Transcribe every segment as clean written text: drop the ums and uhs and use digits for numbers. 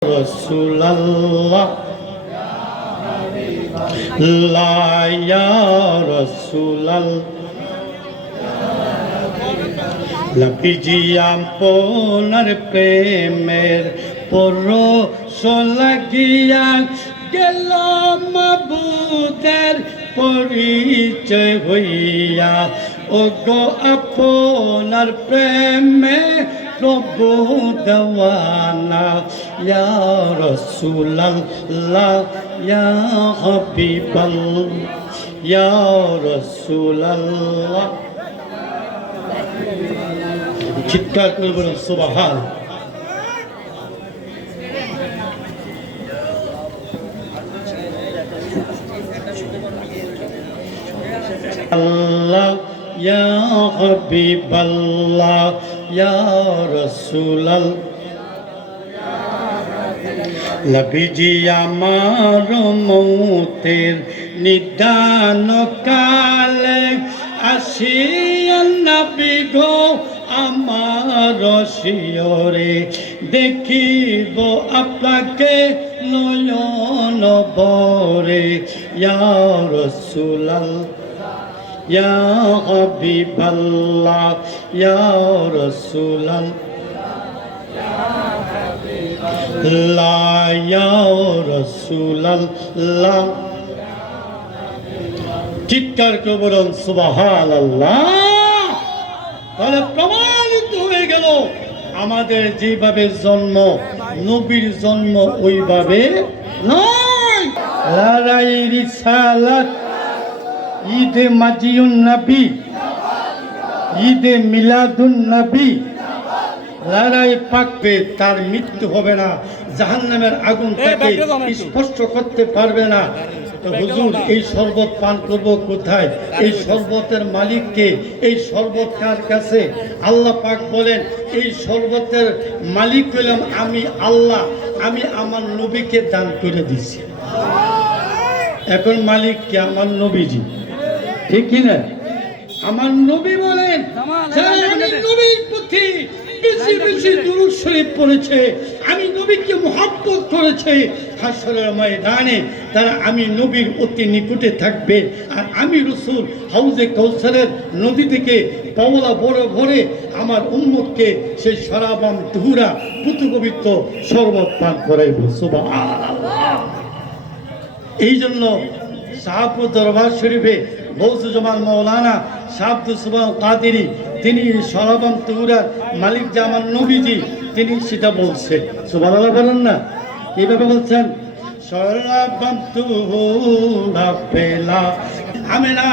Rasulallah, la ya Rasulallah, নবীজি আপনার প্রেমের পরশ লাগিয়া গেল মাবুদের পরিচয় হইয়া, ও গো আপনার প্রেমে প্রভু দেওয়ানা, ইয়া রাসূলুল্লাহ ইয়া হাবিবাল্লাহ ইয়া রাসূলুল্লাহ। চিৎকার করে বলুন সুবহান। আল্লাহ ইয়া হাবিবাল্লাহ ইয়া রাসূলুল্লাহ। নবীজি আমার মৌতের নিদান কালে আসিয়া নবী গো আমার শিয়রে, দেখিব আপনাকে নয়ন ভরে, ইয়া রাসূলুল্লাহ ইয়া হাবিবাল্লাহ ইয়া রাসূলুল্লাহ, লা ইয়া রাসূলুল্লাহ। চিৎকার করে বলুন সুবহানাল্লাহ। তাহলে প্রমাণিত হয়ে গেল আমাদের যেভাবে জন্ম, নবীর জন্ম ওইভাবে নয়। লড়াই রিসালাত, ঈদে মাজিউন নবী, ঈদে মিলাদুন নবী, লড়াই পাকবে, তার মৃত্যু হবে না, জাহান্নামের আগুন তাকে স্পর্শ করতে পারবে না। তো হুজুর এই শরবত পান করব কোথায়? এই শরবতের মালিককে? এই শরবত কার কাছে? আল্লাহ পাক বলেন এই শরবতের মালিক হইলাম আমি আল্লাহ, আমি আমার নবীকে দান করে দিছি। এখন মালিক কে? আমার নবীজি, ঠিক কি না? আমার নবী বলেন নবীর প্রতি বেশি বেশি দুরূদ শরীফ পড়েছে, আমি নবীকে মুহাব্বত করেছে, হাসরের ময়দানে তারা আমি নবীর অতি নিকটে থাকবে। আর আমি রাসূল হাউজে কাউসারের নদী থেকে পাওলা বড় ভরে আমার উম্মতকে সেই শরাবাম তুহুরা পুতু পবিত্র শরবত পান করাইব। সুবহানাল্লাহ। এই জন্য শাহপুর দরবার শরীফে গৌসুজ্জামান মাওলানা শাহ আব্দুল সুবহান কাদেরী, তিনি শরাবাম তুহুরার মালিক যে আমার নবীজি, তিনি সেটা বলছে। সুবহানাল্লাহ বলেন না? কিভাবে বলছেন? শরাবাম তুহুরা পেলা আমি না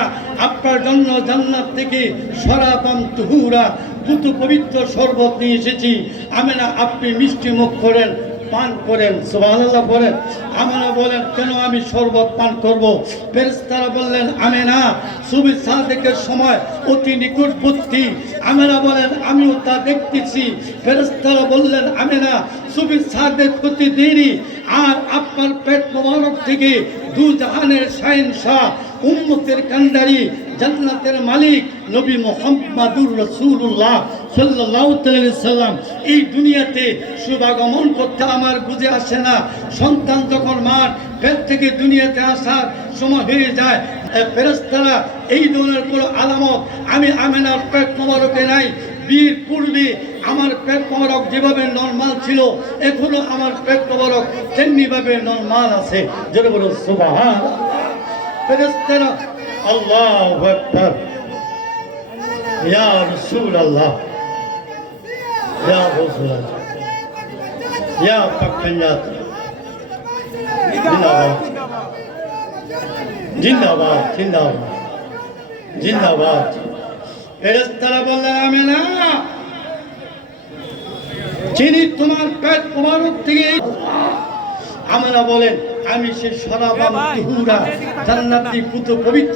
আপনার জন্য জান্নাত থেকে শরাবাম তুহুরা পুতু পবিত্র শরবত নিয়ে এসেছি, আমি না আপনি মিষ্টি মুখ করেন, পান করেন। সুবহানাল্লাহ বলেন। আমেনা বলেন কেন আমি শরবত পান করব? ফেরেশতারা বললেন আমেনা সুবহ সাদেকের সময় অতি নিকটবর্তী। আমেনা বলেন আমিও তা দেখতেছি। ফেরেশতারা বললেন আমেনা সুবহ সাদেক হতে দেরি, আর আপনার পেট মোবারক থেকে দু জাহানের শাহেনশাহ, উম্মতের কান্ডারি, জান্নাতের মালিক নবী মুহাম্মাদুর রাসূলুল্লাহ সাল্লাল্লাহু আলাইহি সাল্লাম এই দুনিয়াতে শুভাগমন করতে আমার বুঝে আসে না। সন্তান যখন মার পেট থেকে দুনিয়াতে আসার সময় হয়ে যায়, ফেরেশতারা এই ধরনের কোনো আলামত আমি আমেনার পেট মোবারকে নাই। বিয়ের পূর্বে আমার পেট মোবারক যেভাবে নরমাল ছিল, এখনো আমার পেট মোবারক তেমনিভাবে নরমাল আছে। যেটা বলো সুবহানাল্লাহ। ফেরেশতারা আল্লাহু আকবার, ইয়া রাসূলুল্লাহ ইয়া রাসূলুল্লাহ ইয়া পাকিয়াত জিন্দাবাদ জিন্দাবাদ জিন্দাবাদ জিন্দাবাদ। ফেরেশতারা বললেন আমেনা যিনি তোমার পেট মোবারক থেকে, আমেনা বলেন আমি সেই শরাবাম তুহুরা জান্নাতি পুতু পবিত্র